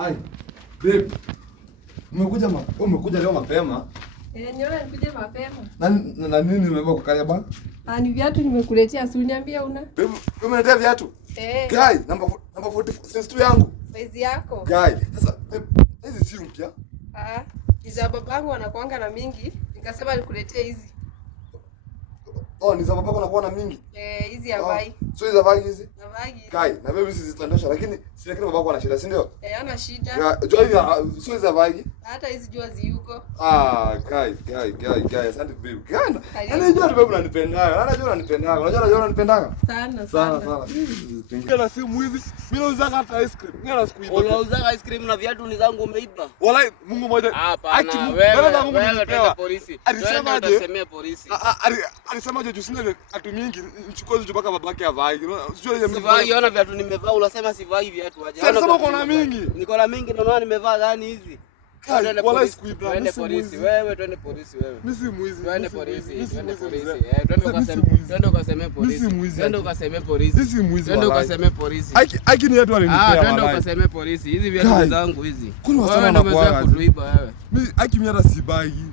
Ai. Babe. Umekuja leo mapema? Niona nikuje mapema. Na nini umebeba kwa kariba? Ni viatu nimekuletea, si uniambia una? Babe, umeniletea viatu? Guy, number 44 size 2 yangu. Size yako? Guy, sasa hizi si mpya. Hizo babangu anakuanga na mingi, nikasema nikuletee hizi. Oh, ni za babako anakuwa na mingi? Hizi ya vai. So hizi za vai hizi? Na vai. Guy, na baby hizi zitandosha lakini si lakini babako ana shida, si ndio? Ana shida. Jua hizi so hizi za vai? Hata hizi jua ziyuko. Guy, asante babe. Guy, anajua tu babe unanipendaga. Unajua unanipendaga? Sana. Ngana simu hizi. Mimi nauza hata ice cream. Ngana sikuiba. Unauza ice cream na viatu ni zangu umeiba? Wallahi Mungu mmoja. Hapana, wewe twende polisi. Alisemaje? Utasemea polisi. Alisemaje juu sina viatu mingi. Nichukue hizo mpaka babake avai. Sivai, ona viatu nimevaa, unasema sivai viatu aje. Sasa uko na mingi. Niko na mingi ndio maana nimevaa gani hizi? Wallahi sikuiba. Twende polisi wewe, twende polisi wewe. Mimi si mwizi. Twende polisi. Twende ukasemee polisi. Twende ukasemee polisi. Mimi si mwizi. Twende ukasemee polisi. Aki ni watu walinipea. Twende ukasemee polisi. Hizi viatu zangu hizi. Wewe ndio umeweza kutuiba wewe. Mimi aki mimi hata sibagi.